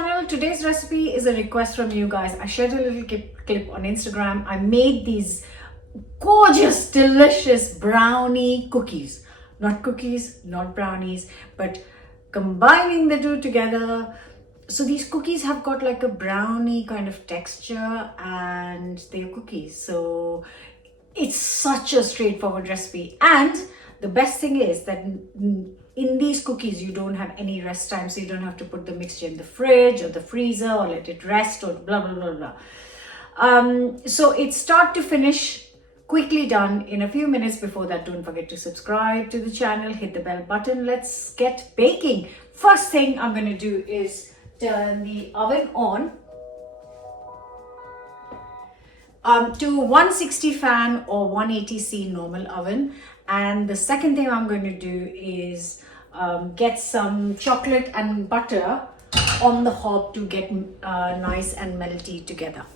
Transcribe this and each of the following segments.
channel. Today's recipe is a request from you guys. I shared a little clip on Instagram. I made these gorgeous, delicious brownie cookies. Not cookies, not brownies, but combining the two together. So these cookies have got like a brownie kind of texture and they're cookies. So it's such a straightforward recipe. And the best thing is that in these cookies, you don't have any rest time. So you don't have to put the mixture in the fridge or the freezer or let it rest or blah, blah, blah, blah. So it's start to finish, quickly done in a few minutes. Before that, don't forget to subscribe to the channel, hit the bell button. Let's get baking. First thing I'm going to do is turn the oven on to 160 fan or 180C normal oven. And the second thing I'm going to do is get some chocolate and butter on the hob to get nice and melty together.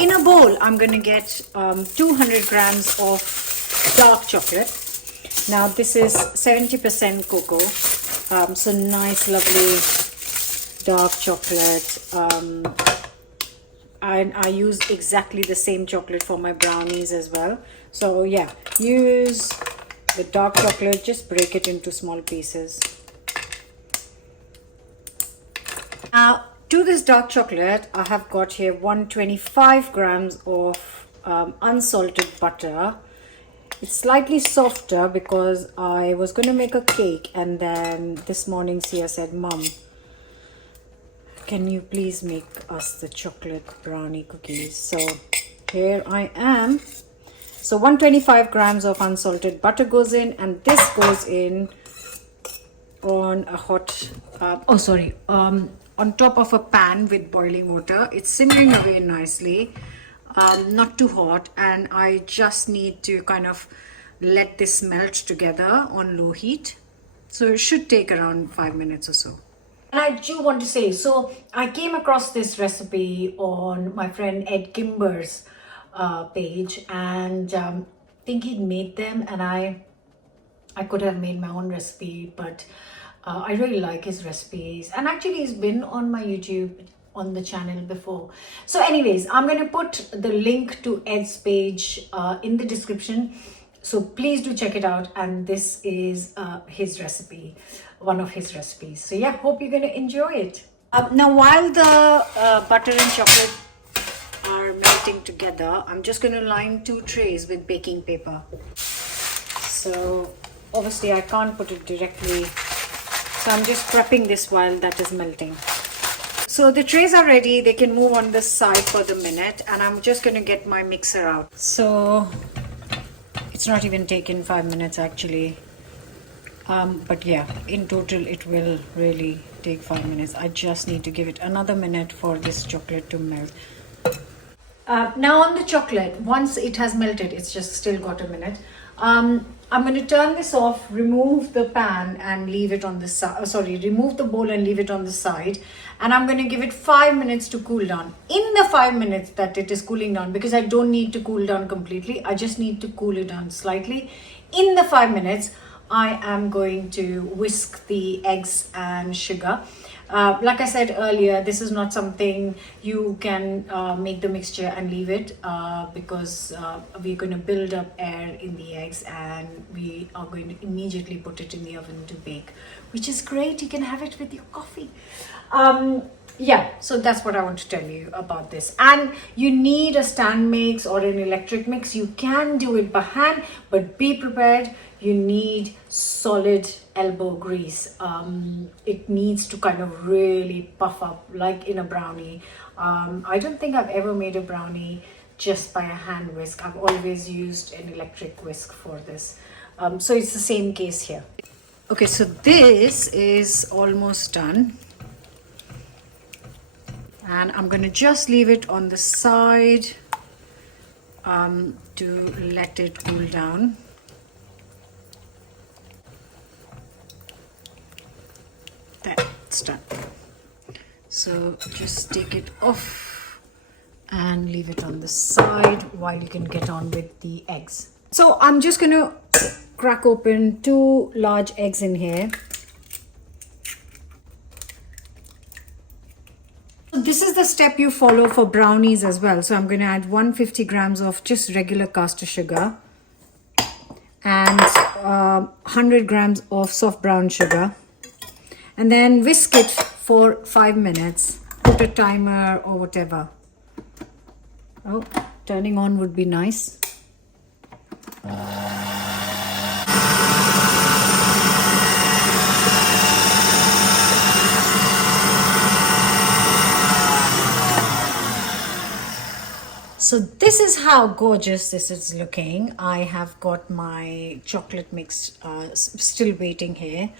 In a bowl, I'm going to get 200 grams of dark chocolate. Now this is 70% cocoa, so nice, lovely dark chocolate. And I use exactly the same chocolate for my brownies as well. So yeah, use the dark chocolate, just break it into small pieces. Now to this dark chocolate, I have got here 125 grams of unsalted butter. It's slightly softer because I was going to make a cake, and then this morning Sia said, "Mom, can you please make us the chocolate brownie cookies?" So here I am. So 125 grams of unsalted butter goes in, and this goes in on a hot, on top of a pan with boiling water. It's simmering away nicely, not too hot, and I just need to kind of let this melt together on low heat. So it should take around 5 minutes or so. And I do want to say, so I came across this recipe on my friend Ed Kimber's page, and I think he'd made them, and I could have made my own recipe, but I really like his recipes, and actually he's been on my YouTube on the channel before. So anyways, I'm going to put the link to Ed's page in the description, so please do check it out. And this is his recipe, one of his recipes. So yeah, hope you're going to enjoy it. Now while the butter and chocolate are melting together, I'm just going to line 2 trays with baking paper. So obviously I can't put it directly, so I'm just prepping this while that is melting. So the trays are ready, they can move on the side for the minute, and I'm just going to get my mixer out. So it's not even taken 5 minutes actually, but yeah, in total it will really take 5 minutes. I just need to give it another minute for this chocolate to melt. Now on the chocolate, once it has melted, it's just still got a minute. I'm going to turn this off, remove the pan and leave it on the side. Remove the bowl and leave it on the side. And I'm going to give it 5 minutes to cool down. In the 5 minutes that it is cooling down, because I don't need to cool down completely, I just need to cool it down slightly. In the 5 minutes, I am going to whisk the eggs and sugar. Like I said earlier, this is not something you can make the mixture and leave it because we're going to build up air in the eggs, and we are going to immediately put it in the oven to bake, which is great. You can have it with your coffee. Yeah, so that's what I want to tell you about this. And you need a stand mix or an electric mix. You can do it by hand, but be prepared. You need solid elbow grease. It needs to kind of really puff up like in a brownie. I don't think I've ever made a brownie just by a hand whisk. I've always used an electric whisk for this. So it's the same case here. Okay, so this is almost done. And I'm going to just leave it on the side to let it cool down. That's done. So just take it off and leave it on the side while you can get on with the eggs. So I'm just going to crack open 2 large eggs in here. This is the step you follow for brownies as well. So I'm going to add 150 grams of just regular caster sugar and 100 grams of soft brown sugar, and then whisk it for 5 minutes. Put a timer or whatever. Oh, turning on would be nice. So this is how gorgeous this is looking. I have got my chocolate mix still waiting here,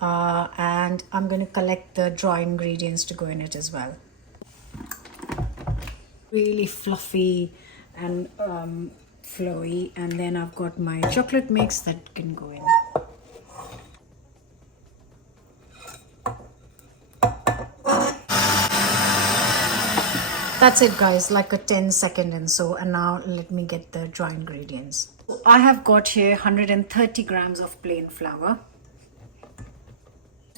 and I'm going to collect the dry ingredients to go in it as well. Really fluffy and flowy, and then I've got my chocolate mix that can go in. That's it guys, like a 10-second and so. And now let me get the dry ingredients. I have got here 130 grams of plain flour.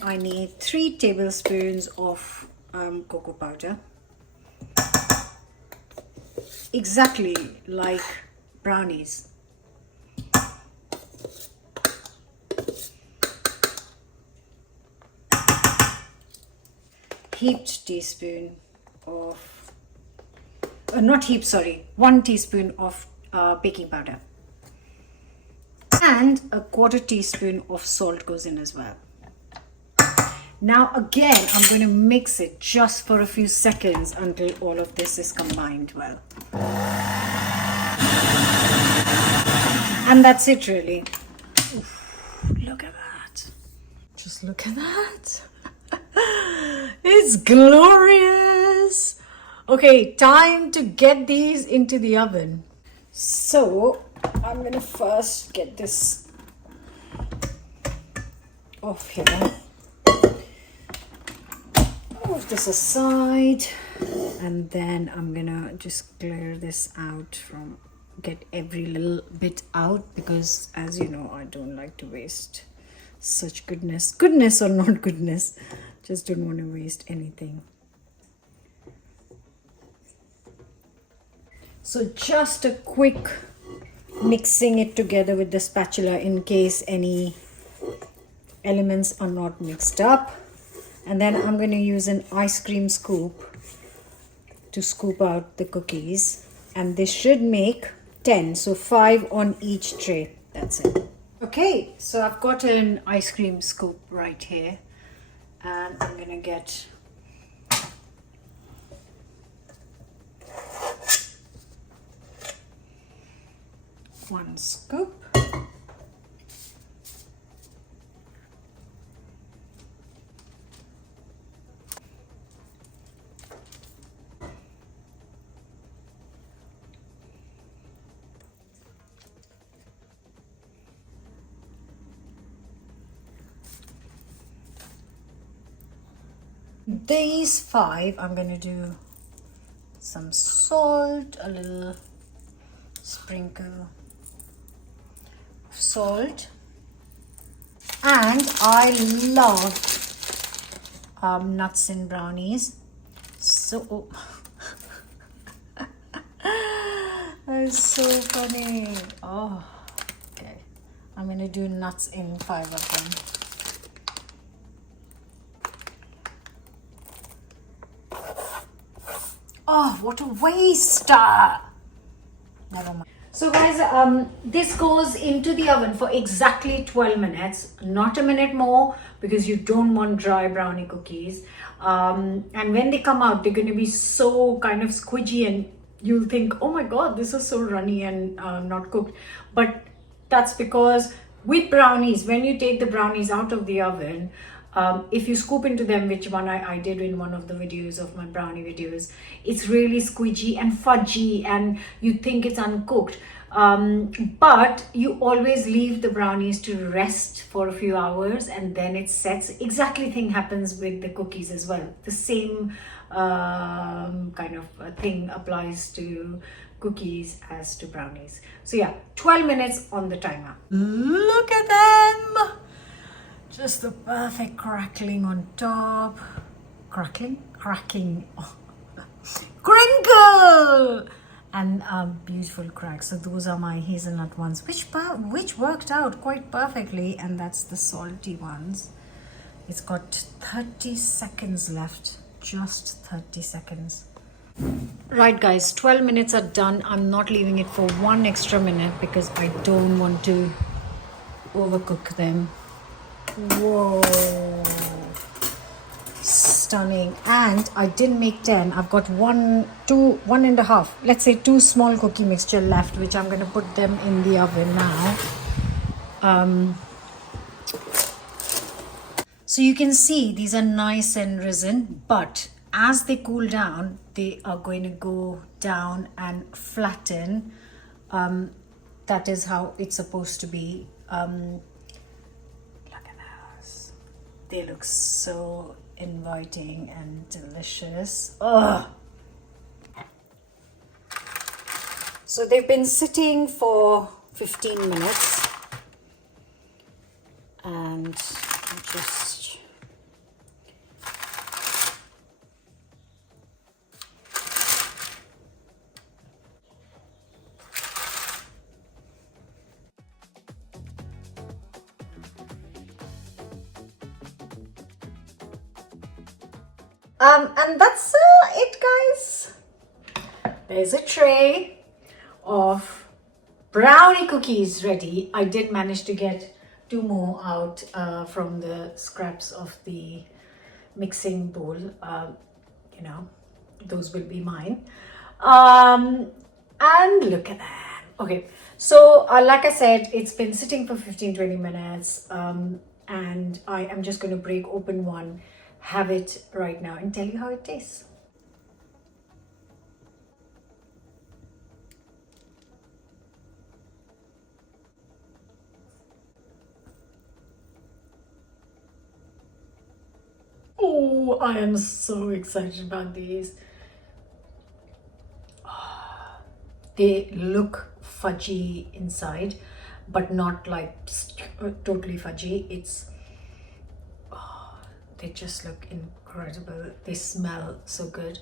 I need 3 tablespoons of cocoa powder. Exactly like brownies. Heaped teaspoon of not heap, sorry, 1 teaspoon of baking powder, and a 1/4 teaspoon of salt goes in as well. Now again, I'm going to mix it just for a few seconds until all of this is combined well. And that's it really. Oof, look at that. Just look at that. It's glorious. Okay, time to get these into the oven. So I'm gonna first get this off here. Move this aside, and then I'm gonna just clear this out from, get every little bit out, because as you know, I don't like to waste such goodness or not goodness. Just don't want to waste anything. So just a quick mixing it together with the spatula in case any elements are not mixed up. And then I'm going to use an ice cream scoop to scoop out the cookies. And this should make 10, so 5 on each tray. That's it. Okay, so I've got an ice cream scoop right here. And I'm going to get one scoop. These 5, I'm going to do some salt, a little sprinkle of salt, and I love nuts in brownies. So that's so funny. Oh, okay. I'm going to do nuts in 5 of them. Oh, what a waste! Never mind. So guys, this goes into the oven for exactly 12 minutes, not a minute more, because you don't want dry brownie cookies. And when they come out, they're going to be so kind of squidgy, and you'll think, oh my god, this is so runny and not cooked. But that's because with brownies, when you take the brownies out of the oven, if you scoop into them, which one I did in one of the videos of my brownie videos, it's really squidgy and fudgy and you think it's uncooked. But you always leave the brownies to rest for a few hours and then it sets. Exactly thing happens with the cookies as well. The same kind of thing applies to cookies as to brownies. So yeah, 12 minutes on the timer. Look at them! Just the perfect crackling on top. Crackling? Cracking. Crinkle! And beautiful cracks. So those are my hazelnut ones, which worked out quite perfectly. And that's the salty ones. It's got 30 seconds left. Just 30 seconds. Right guys, 12 minutes are done. I'm not leaving it for one extra minute because I don't want to overcook them. Whoa, stunning. And I didn't make 10. I've got one and a half, let's say 2 small cookie mixture left, which I'm going to put them in the oven now. So you can see these are nice and risen, but as they cool down, they are going to go down and flatten. That is how it's supposed to be. Look at those. They look so inviting and delicious. Ugh. So they've been sitting for 15 minutes. And just and that's it guys. There's a tray of brownie cookies ready. I did manage to get 2 more out from the scraps of the mixing bowl. You know, those will be mine. And look at that. Okay, so like I said, it's been sitting for 15-20 minutes, and I am just going to break open one, have it right now, and tell you how it tastes. Oh, I am so excited about these. They look fudgy inside, but not like totally fudgy. They just look incredible. They smell so good.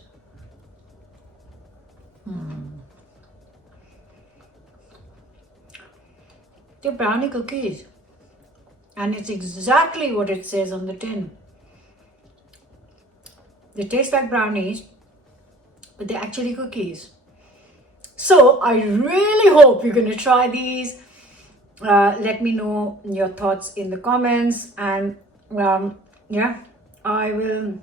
They're brownie cookies, and it's exactly what it says on the tin. They taste like brownies, but they're actually cookies. So I really hope you're going to try these. Let me know your thoughts in the comments, and yeah, I will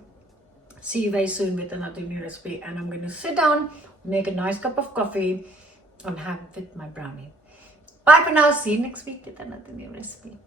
see you very soon with another new recipe. And I'm going to sit down, make a nice cup of coffee, and have it with my brownie. Bye for now. See you next week with another new recipe.